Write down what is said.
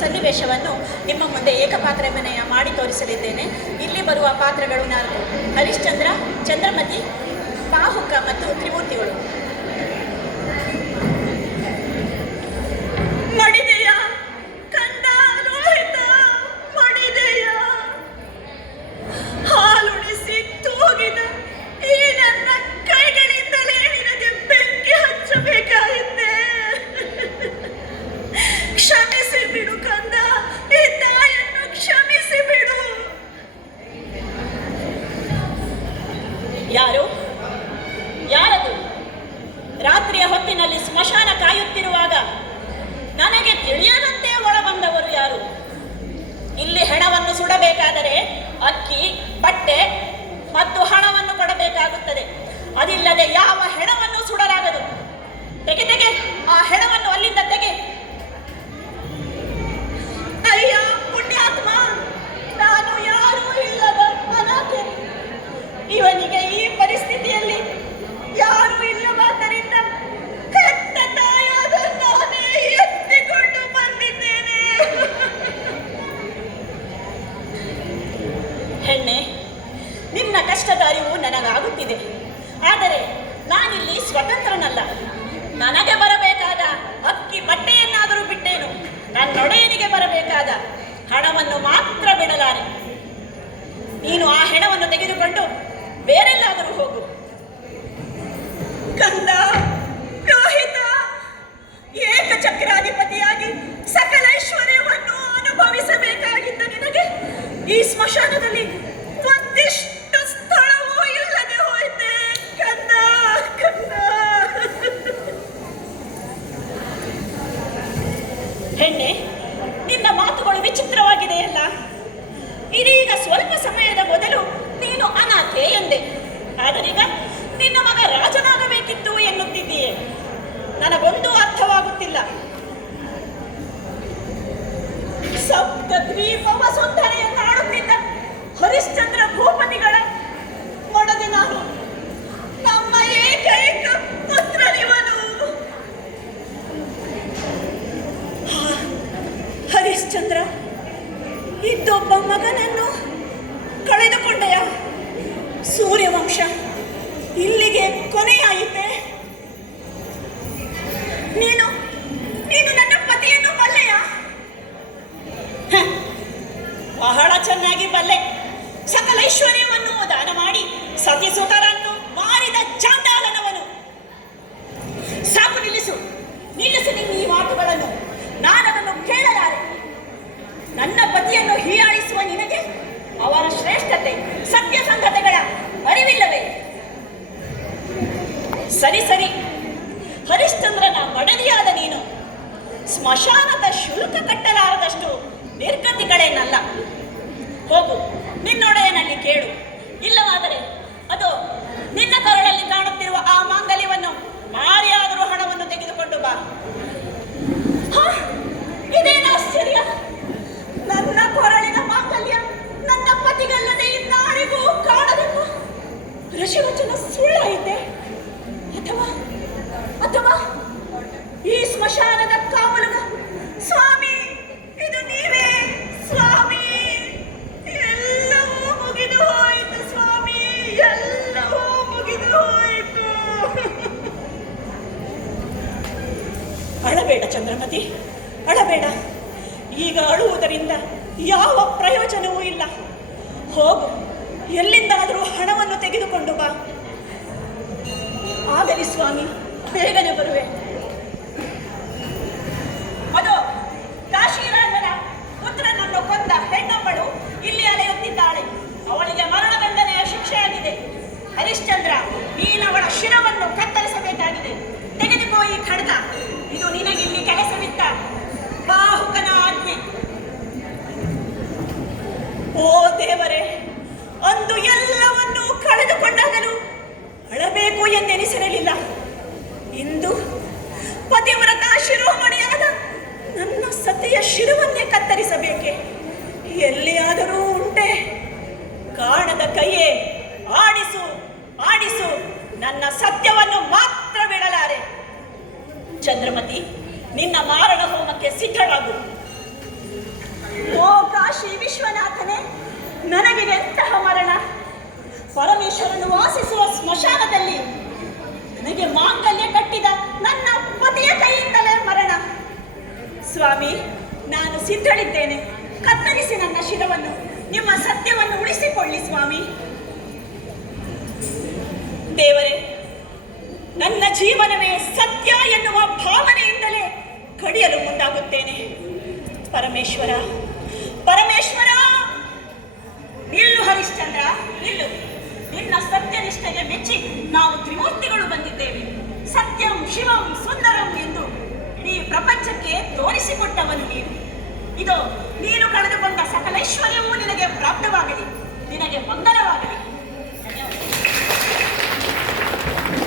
ಸನ್ನಿವೇಶವನ್ನು ನಿಮ್ಮ ಮುಂದೆ ಏಕಪಾತ್ರಾಭಿನಯ ಮಾಡಿ ತೋರಿಸಲಿದ್ದೇನೆ. ಇಲ್ಲಿ ಬರುವ ಪಾತ್ರಗಳು 4: ಹರಿಶ್ಚಂದ್ರ, ಚಂದ್ರಮತಿ, ಬಾಹುಕ ಮತ್ತು ತ್ರಿಮೂರ್ತಿಗಳು. ಮಡಿದೆಯ ಕಂದ ರೋಹಿತ, ಮಡಿದೆಯ ಹಾಲುಣಿಸಿ ತೂಗಿದ ಈ ನನ್ನ ಕೈಗಳಿಂದಲೇ ನಿನಗೆ ಬೆಂಕಿ ಹಚ್ಚಬೇಕಾಯಿದ್ದೆ. ಕ್ಷಮಿಸಿ ಬಿಡು ಕಂದ, ಈ ತಾಯನ್ನು ಕ್ಷಮಿಸಿ ಬಿಡು. ಯಾರದು? ರಾತ್ರಿಯ ಹೊತ್ತಿನಲ್ಲಿ ಸ್ಮಶಾನ ಕಾಯುತ್ತಿರುವಾಗ ನನಗೆ ತಿಳಿಯದಂತೆ ಒಳಬಂದವರು ಯಾರು? ಇಲ್ಲಿ ಹೆಣವನ್ನು ಸುಡಬೇಕಾದರೆ ಅಕ್ಕಿ, ಬಟ್ಟೆ ಮತ್ತು ಹಣವನ್ನು ಕೊಡಬೇಕಾಗುತ್ತದೆ. ಅದಿಲ್ಲದೆ ಯಾವ ಹೆಣವನ್ನು ಸುಡಲಾಗದು. ತೆಗೆ ಆ ಹೆಣವನ್ನು ಅಲ್ಲಿಂದ ತೆಗೆ. ಅಯ್ಯ ಪುಣ್ಯಾತ್ಮ, ನಾನು ಯಾರೂ ಇಲ್ಲದ ಅನಾಥೆ. ಇವನಿಗೆ ಈ ಪರಿಸ್ಥಿತಿಯಲ್ಲಿ ಯಾರೂ ಇಲ್ಲವಾದ್ದರಿಂದ ಹೆತ್ತ ತಾಯಾದ ನಾನೇ ಎತ್ತಿಕೊಂಡು ಬಂದಿದ್ದೇನೆ. ಹೆಣ್ಣೆ, ನಿನ್ನ ಕಷ್ಟದ ಅರಿವು ನನಗಾಗುತ್ತಿದೆ. ಆದರೆ ನಾನಿಲ್ಲಿ ಸ್ವತಂತ್ರನಲ್ಲ. ನನಗೆ ಬರಬೇಕಾದ ಅಕ್ಕಿ ಬಟ್ಟೆಯನ್ನಾದರೂ ಬಿಟ್ಟೇನು, ನನ್ನೊಡೆಯನಿಗೆ ಬರಬೇಕಾದ ಹಣವನ್ನು ಮಾತ್ರ ಬಿಡಲಾರೆ. ನೀನು ಆ ಹೆಣವನ್ನು ತೆಗೆದುಕೊಂಡು ಬೇರೆಲ್ಲಾದರೂ ಹೋಗು. ಕಂದ ರೋಹಿತ, ಏಕಚಕ್ರಾಧಿಪತಿಯಾಗಿ ಸಕಲ ಐಶ್ವರ್ಯವನ್ನು ಅನುಭವಿಸಬೇಕಾಗಿದ್ದ ನಿನಗೆ ಈ ಸ್ಮಶಾನದಲ್ಲಿ ಒಂದಿಷ್ಟು ಸ್ಥಳವೂ ಇಲ್ಲದೆ ಹೋಯಿತೆ. ಕಂದ ಕಂದ. ಹೆಣ್ಣೆ, ನಿನ್ನ ಮಾತುಗಳು ವಿಚಿತ್ರವಾಗಿದೆಯಲ್ಲ. ಇದೀಗ ಸ್ವಲ್ಪ ಸಮಯದ ಮೊದಲು ನೀನು ಅನಾಥೆ ಎಂದೆ, ಆದರೀಗ ನಿನ್ನ ಮಗ ರಾಜನಾಗಬೇಕಿತ್ತು ಎನ್ನುತ್ತಿದ್ದೀಯೆ. ನನಗೊಂದು ಅರ್ಥವಾಗುತ್ತಿಲ್ಲ. ಸಪ್ತ ದ್ವೀಪ ವಸುಂಧರೆಯನ್ನು ಆಡುತ್ತಿದ್ದ ಹರಿಶ್ಚಂದ್ರ ಭೂಪತಿಗಳ ಮೊಡದೆ ನಾನು. ನಮ್ಮ ಏಕೈಕ ಪುತ್ರನಿವನು. ಹರಿಶ್ಚಂದ್ರ, ಇದ್ದೊಬ್ಬ ಮಗನನ್ನು ಕಳೆದುಕೊಂಡೆಯ? ಸೂರ್ಯವಂಶ ಇಲ್ಲಿಗೆ ಕೊನೆಯಾಯಿತೆ. ನೀನು ನನ್ನ ಪತಿಯನ್ನು ಬಲ್ಲೆಯ? ಬಹಳ ಚೆನ್ನಾಗಿ ಬಲ್ಲೆ. ಸಕಲ ಐಶ್ವರ್ಯವನ್ನು ದಾನ ಮಾಡಿ ಸತಿಸುತರನ್ನು ಮಾರಿದ ಚಾಂಡಾಲನವನು. ಸಾಕು, ನಿಲ್ಲಿಸು ನಿನ್ನ ಈ ಮಾತುಗಳನ್ನು. ನಾನದನ್ನು ಕೇಳಲಾರೆ. ನನ್ನ ಪತಿಯನ್ನು ಹೀಯಾಳಿಸುವ ನಿನಗೆ ಅವರ ಶ್ರೇಷ್ಠತೆ, ಸತ್ಯಸಂಧತೆಗಳ ಅರಿವಿಲ್ಲವೇ? ಸರಿ, ಹರಿಶ್ಚಂದ್ರನ ಮಡದಿಯಾದ ನೀನು ಸ್ಮಶಾನದ ಶುಲ್ಕ ಕಟ್ಟಲಾರದಷ್ಟು ನಿರ್ಗತಿಗಳೇನಲ್ಲ. ಹೋಗು, ನಿನ್ನೊಡೆಯನಲ್ಲಿ ಕೇಳು. ಇಲ್ಲವಾದರೆ ಅದು ನಿನ್ನ ಕರಳಲ್ಲಿ ಕಾಣುತ್ತಿರುವ ಆ ಮಾಂಗಲ್ಯವನ್ನು ಮಾರಿಯಾದರೂ ಹಣವನ್ನು ತೆಗೆದುಕೊಂಡು ಬಾ. ಇದೇನು ಆಶ್ಚರ್ಯ! ನನ್ನ ಕೊರಳಿನ ಮಾಂಗಲ್ಯ ನನ್ನ ಪತಿಗಲ್ಲದೆ ಇನ್ನಾರಿಗೂ ಕಾಣದೆಂಬ ಋಷಿವಚನ ಸುಳ್ಳಾಯಿತೆ? ಅಥವಾ ಈ ಸ್ಮಶಾನದ ಕಾವಲುಗ ಸ್ವಾಮಿ, ಇದು ನೀವೇ ಸ್ವಾಮಿ? ಎಲ್ಲವೂ ಮುಗಿದು ಹೋಯಿತು ಸ್ವಾಮಿ, ಎಲ್ಲವೂ ಮುಗಿದು ಹೋಯಿತು. ಅಳಬೇಡ ಚಂದ್ರಮತಿ, ಅಳಬೇಡ. ಈಗ ಅಳುವುದರಿಂದ ಯಾವ ಪ್ರಯೋಜನವೂ ಇಲ್ಲ. ಹೋಗು, ಎಲ್ಲಿಂದಾದರೂ ಹಣವನ್ನು ತೆಗೆದುಕೊಂಡು ಬಾ. ಆಗಲಿ ಸ್ವಾಮಿ, ಬೇಗನೆ ಬರುವೆ. ಅದು ಕಾಶಿರಾಜನ ಪುತ್ರನನ್ನು ಕೊಂದ ಹೆಣ್ಣೊಬ್ಬಳು ಇಲ್ಲಿ ಅಲೆಯುತ್ತಿದ್ದಾಳೆ. ಅವಳಿಗೆ ಮರಣದಂಡನೆಯ ಶಿಕ್ಷೆಯಾಗಿದೆ. ಹರಿಶ್ಚಂದ್ರ, ನೀನವಳ ಶಿರವನ್ನು ಕತ್ತರಿಸಬೇಕಾಗಿದೆ. ತೆಗೆದುಕೋ ಈ ಖಡ್ಗ. ಇದು ನಿನಗಿಲ್ಲಿ ಕೆಲಸವಿತ್ತ ಬಾಹುಕನ ಆಜ್ಞೆ. ಓ ದೇವರೇ, ಅಂದು ಎಲ್ಲವನ್ನೂ ಕಳೆದುಕೊಂಡಾಗಲೂ ಅಳಬೇಕು ಎಂದೆನಿಸಿರಲಿಲ್ಲ. ಇಂದು ಪತಿವ್ರತ ಶಿರೋಮಣಿಯಾದ ನನ್ನ ಸತಿಯ ಶಿರವನ್ನೇ ಕತ್ತರಿಸಬೇಕೆ? ಎಲ್ಲಿಯಾದರೂ ಉಂಟೆ? ಕಾಣದ ಕೈಯೇ, ಆಡಿಸು ಆಡಿಸು, ನನ್ನ ಸತ್ಯವನ್ನು ಮಾತ್ರ ಬಿಡಲಾರೆ. ಚಂದ್ರಮತಿ, ನಿನ್ನ ಮಾರಣ ಹೋಮಕ್ಕೆ ಸಿದ್ಧಳಾಗು. ಸ್ವಾಮಿ, ನಾನು ಸಿದ್ಧಳಿದ್ದೇನೆ. ಕತ್ತರಿಸಿ ನನ್ನ ಶಿರವನ್ನು, ನಿಮ್ಮ ಸತ್ಯವನ್ನು ಉಳಿಸಿಕೊಳ್ಳಿ ಸ್ವಾಮಿ. ದೇವರೇ, ನನ್ನ ಜೀವನವೇ ಸತ್ಯ ಎನ್ನುವ ಭಾವನೆಯಿಂದಲೇ ಕಡಿಯಲು ಮುಂದಾಗುತ್ತೇನೆ. ಪರಮೇಶ್ವರ, ಪರಮೇಶ್ವರ, ನಿಲ್ಲು ಹರಿಶ್ಚಂದ್ರ, ನಿಲ್ಲು. ನಿನ್ನ ಸತ್ಯನಿಷ್ಠೆಗೆ ಮೆಚ್ಚಿ ನಾವು ತ್ರಿಮೂರ್ತಿಗಳು ಬಂದಿದ್ದೇವೆ. ಸತ್ಯಂ ಶಿವಂ ಸುಂದರಂ ಎಂದು ಇಡೀ ಪ್ರಪಂಚಕ್ಕೆ ತೋರಿಸಿಕೊಟ್ಟವನು ನೀನು. ಇದು ನೀನು ಕಳೆದುಕೊಂಡ ಸಕಲೈಶ್ವರ್ಯವೂ ನಿನಗೆ ಪ್ರಾಪ್ತವಾಗಲಿ, ನಿನಗೆ ಮಂಗಲವಾಗಲಿ.